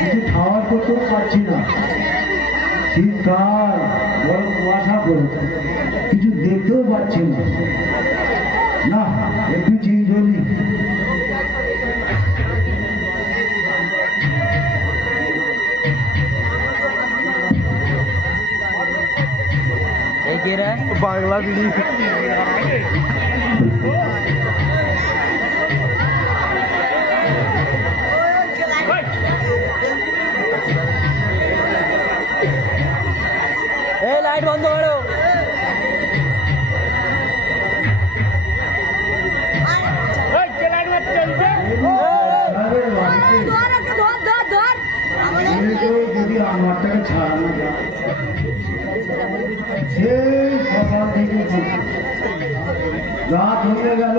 কিছু খাওয়ার করতেও পারছি না, শীতকাল বড় কুয়াশা পড়েছে, কিছু দেখতেও পাচ্ছি না। না, একটু চেঞ্জ হলি। বাংলা বিড়ি লাইট বন্ধ করো। যদি আমারটাকে ছাড়ানো যায়, সেই সকাল থেকে রাত হয়ে গেল,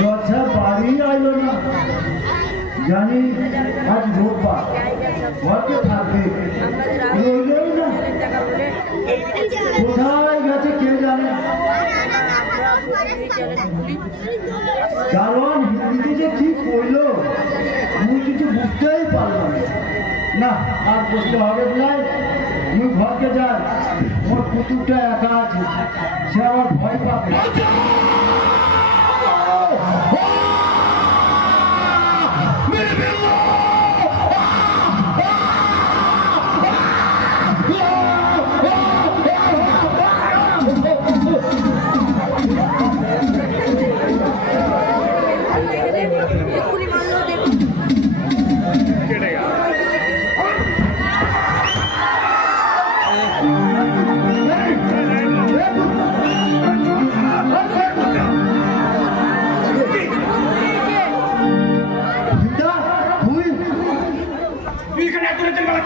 দরজা বাড়ি আইলো না। জানি আজ রোববার, ঘরকে থাকবে, রইলই না। কোথায় গেছে কে জানে। দারোয়ান হিন্দিতে যে কি করলো আমি কিছু বুঝতেই পারলাম না। আর বসতে হবে না, আমি ঘরকে যাই। ওর কুতুবটা একা আছে, সে আমার ভয় পাবে।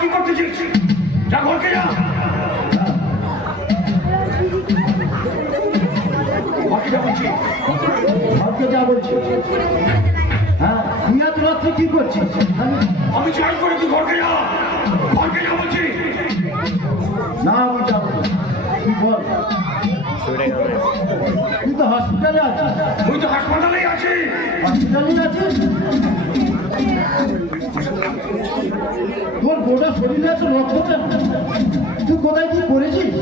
কি করতেছিস? যা ঘরকে যা। ঘরকে যা বলছি। হ্যাঁ, তুই এত রাত্রে কি করছিস? আমি চাই করে তুই ঘরকে যা। ঘরকে যা বলছি। না, আমি যাবো না। তুই বল। তুই তো হসপিটালে আছিস। তুই তো হাসপাতালেই আছিস। হসপিটালেই আছিস? তোর গোটা শরীরে এত রক্ত কেন? তুই কোথায় কি করেছিস?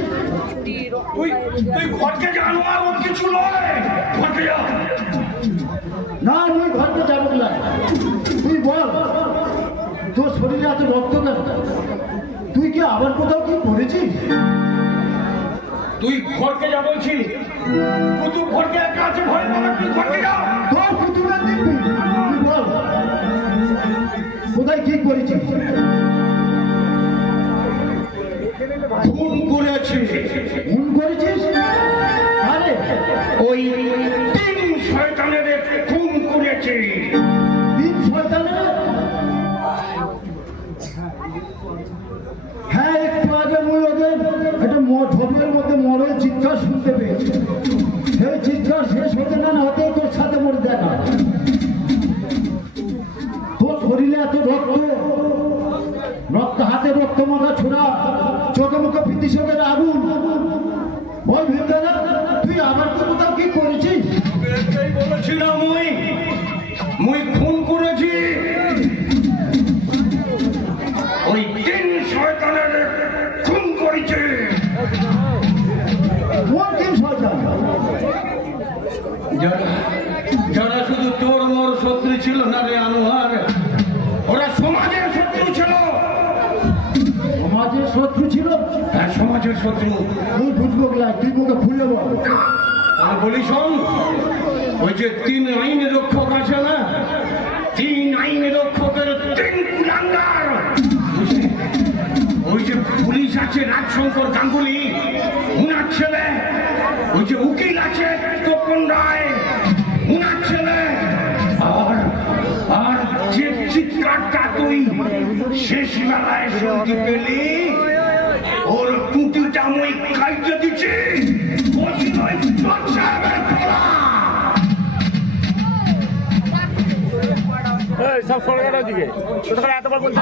তুই ঘরকে জানো আর ওর কিছু নয়। ঘরকে যা। না, আমি ঘরকে যাবো না। তুই বল, তোর শরীরে এত রক্ত কেন? তুই কি আবার কোথাও কি করেছিস? তুই ঘরকে যা বলছি। কুতুব ঘরকে একা আছে, ভয় পাবে। তুই ঘরকে যা। তোর কুতুবের দিবি। তুই বল, কোথায় কি করেছিস? খুন করেছিস। খুন করেছিস? আরে ওই 3 শয়তানের খুন করেছি। 3 শয়তানের? হ্যাঁ, একটু আগে মুই ওদের একটা ঢোপের মধ্যে মরণ চিৎকার শুনতে পেয়েছি। সেই চিৎকার শেষ হতে না হতেই তোর সাথে মোর দেখা। তোর শরীরে এত রক্ত, হাতে রক্ত মাখা ছোড়া, চোখে মুখে বিদ্যুতের আগুন। বল ভিতরে, তুই আবার কি কোথাও কি করেছিস? বলেছিলাম মুই খুন করেছি। ওই 3 শয়তানের খুন করেছে। কোন 3 শয়তান? যারা শুধু তোর মোর শত্রু ছিল না রে আনোয়ার, ওরা সমাজের শত্রু ছিল। সমাজের শত্রু ছিল? হ্যাঁ, সমাজের শত্রু। তুই বুঝবো গেলা, তুই মুখে খুলে বল। বলি শোন, ওই যে 3 আইন রক্ষক আছে না, 3 আইন রক্ষকের 3 কুলাঙ্গার। ওই যে পুলিশ আছে রাজশঙ্কর গাঙ্গুলি, উনার ছেলে। ওই যে উকিল আছে তপন রায়, উনার ছেলে। আর যে চিৎকারটা তুই শেষ বেলায় শুনতে পেলি, ওর কুটিটা মই খাইতে দিচ্ছি। সব সরকারের দিকে এতবার বলছি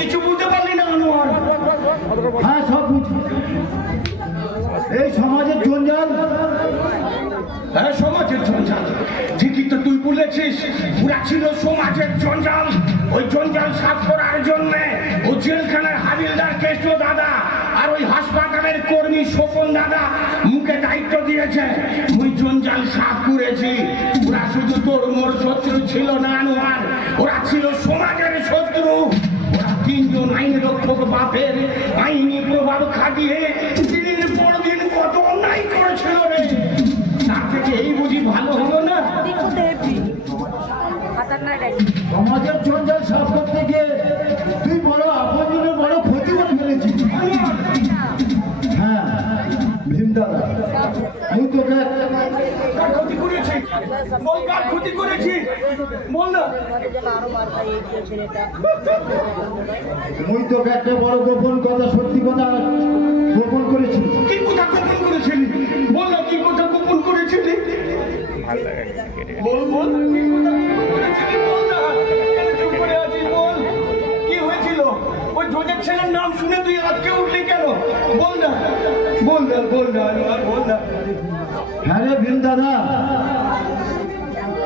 কিছু বুঝতে পারলি না? হ্যাঁ, সব বুঝি। এই সমাজের জঞ্জাল বুঝেছিস, ওরা ছিল সমাজের জঞ্জাল। ওই জঞ্জাল সাফ করার জন্য ও জেলখানার হাবিলদার কেষ্ট দাদা আর ওই হাসপাতালের কর্মী স্বপন দাদা মুখে দায়িত্ব দিয়েছে। ওই জঞ্জাল সাফ করেছি। ওরা শুধু তোর মোর শত্রু ছিল না আনোয়ার, ওরা ছিল সমাজের শত্রু। ওরা তিনজন আইন রক্ষক বাপের আইনি প্রভাব খাটিয়ে দিনের পর দিন কত অন্যায় করেছিল রে। তার থেকে এই বুঝি ভালো হলো না? সমাজের জঞ্জাল সাফ করতে গিয়ে তুই বড় আপনের বড় ক্ষতি করে ফেলেছিস। হ্যাঁ ভীমদাদা, তুই তোকে কার ক্ষতি করেছি? বল, কার ক্ষতি করেছি? বল না। তুই তোকে একটা বড় গোপন কথা, সত্যি কথা গোপন করেছিস। কি কথা গোপন করেছিলি? বল না, কি কথা গোপন করেছিলি? বল বল, কি কথা গোপন করেছিলি? বল না, কেন চুপ করে আছিস? বল, কি হয়েছিল? ওই জজের ছেলের নাম শুনে তুই আজকে উঠলি কেন? বল না, বল না, বল না, বল না। হ্যাঁ রে ভীমদাদা,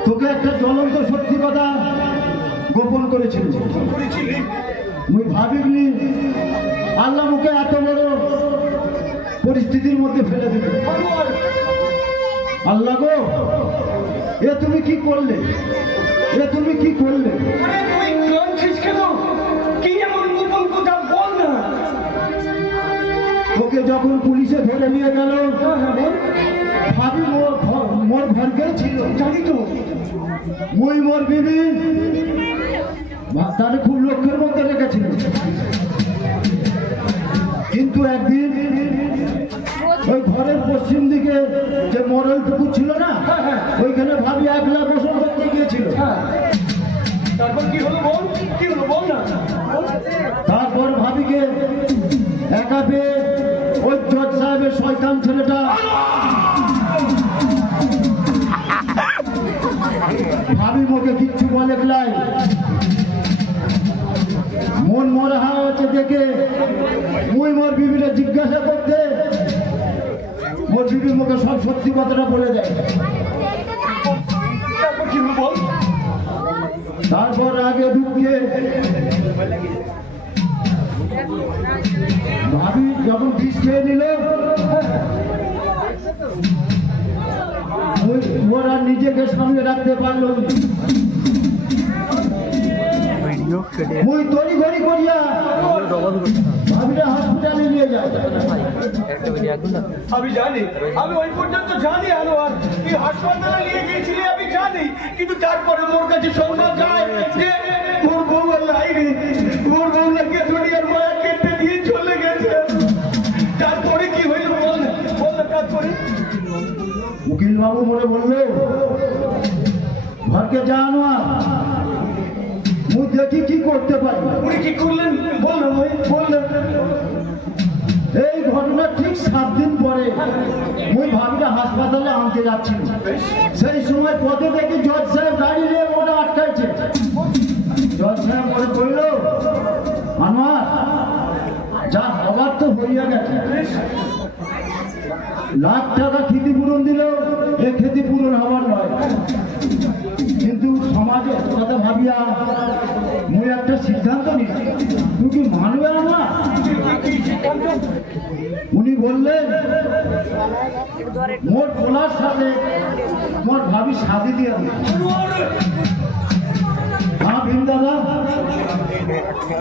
তোকে একটা জ্বলন্ত সত্যি কথা গোপন করেছিল। করেছিলি? মুই ভাবিনি আল্লাহ মুখে এত বড় পরিস্থিতির মধ্যে ফেলে দিবে। আনোয়ার, আল্লাহ গো, এ তুমি কি করলে? এ তুমি কি করলে? আরে তুই কাঁদছিস কেন? কি এমন গোপন কথা? বল না। তোকে যখন পুলিশে ধরে নিয়ে গেল, ভাবি মোর ঘরকে ছিল, জানি তো। মুই মোর বিবি তার খুব লক্ষ্যের মধ্যে রেখেছিল। কিন্তু একদিন ওই ঘরের পশ্চিম দিকে যে মরল পুকুর ছিল না, ওইখানে ভাবি একলা গোসল করতে গিয়েছিল। তারপর কি হলো? বল, কি হলো? বল না। তারপর ভাবিকে একা পেয়ে ওই জজ সাহেবের শয়তান ছেলেটা ভাবি মোকে কিচ্ছু বলে গেলাই, মন মরা হচ্ছে দেখে মুই মোর বিবিটা জিজ্ঞাসা করতে মোর বিবি মুখে সব সত্যি কথাটা বলে দেয়। তারপর কি হলো? বল। তারপর আগে ঢুকিয়ে ভাবি যখন বিষ খেয়ে নিল, ওরা নিজেকে সামনে রাখতে পারলো। মুই তড়ি ঘড়ি করিয়া ভাবিটা হসপিটালে নিয়ে যাও। আমি জানি, আমি ওই পর্যন্ত জানি আনোয়ার, তুই হাসপাতালে নিয়ে গিয়েছিলি আমি জানি, কিন্তু তারপরে মোর কাছে শোনা যায় যে মোর বউ লাইনি, মোর বউ লাগিয়ে দুনিয়ার মায়া কেটে দিয়ে চলে গেছে। তারপরে কি হইল? বল, বল না। তারপরে উকিল বাবু মনে বললো, ঘরকে জানো মুই দেখি কি করতে পারি। উনি কি করলেন? বল না ভাই, বল না। এই ঘটনা ঠিক 7 দিন পরে মুই ভাবিটা হাসপাতালে আনতে যাচ্ছিল। সেই সময় পথে দেখি জজ সাহেব গাড়ি নিয়ে ওটা আটকাইছে। জজ সাহেব মনে করল, আনোয়ার যা হবার তো হইয়া গেছে, লাখ টাকা ক্ষতিপূরণ দিল, এ ক্ষতিপূরণ হবার নয়। কিন্তু সমাজের কথা ভাবিয়া মুই একটা সিদ্ধান্ত নিচ্ছি, তুই কি মানবে না? উনি বললেন, মোর পোলার সাথে মোর ভাবি শাদি দিয়ে হ্যাঁ ভীম দাদা,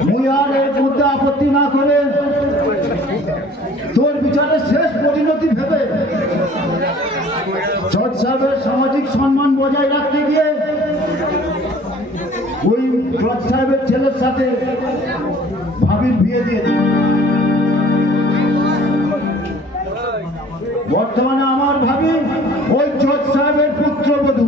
মুই আর এর মধ্যে আপত্তি না করে তোর বিচারে শেষ পরিণতি ভেবে জজ সাহেবের সামাজিক সম্মান বজায় রাখতে গিয়ে ওই জজ সাহেবের ছেলের সাথে ভাবির বিয়ে দিয়ে দিই। বর্তমানে আমার ভাবি ওই জজ সাহেবের পুত্রবধূ।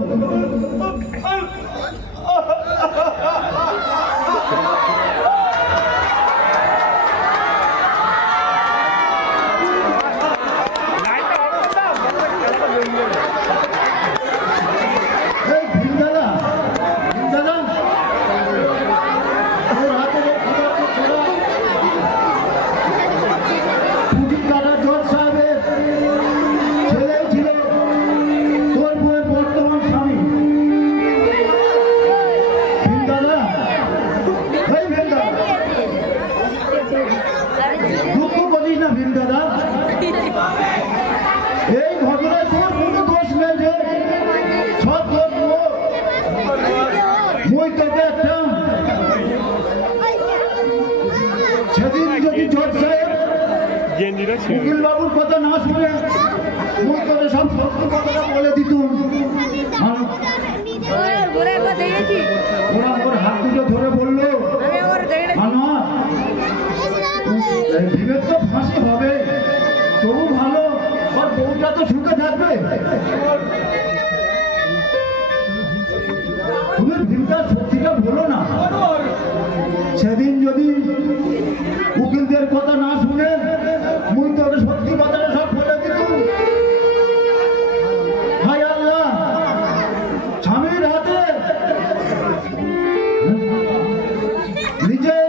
সেদিন যদি জজ সাহেব গেঞ্জিটা ছিল উকিল বাবুর কথা না শুনে মুখ করে সব সত্য কথাটা বলে দিতুম, ওরা ওর হাত দুটো ধরে বললো মানোয়ার এই ভীমের তো ফাঁসি হবে, তবু ভালো ওর বউটা তো সুখে থাকবে। তুমি ভীমটা সত্যিটা বলো না। সেদিন যদি উকিলদের কথা না শুনে মুই তোর সত্যি কথাটা সব বলে দিতুম। হায় আল্লাহ, স্বামীর হাতে নিজের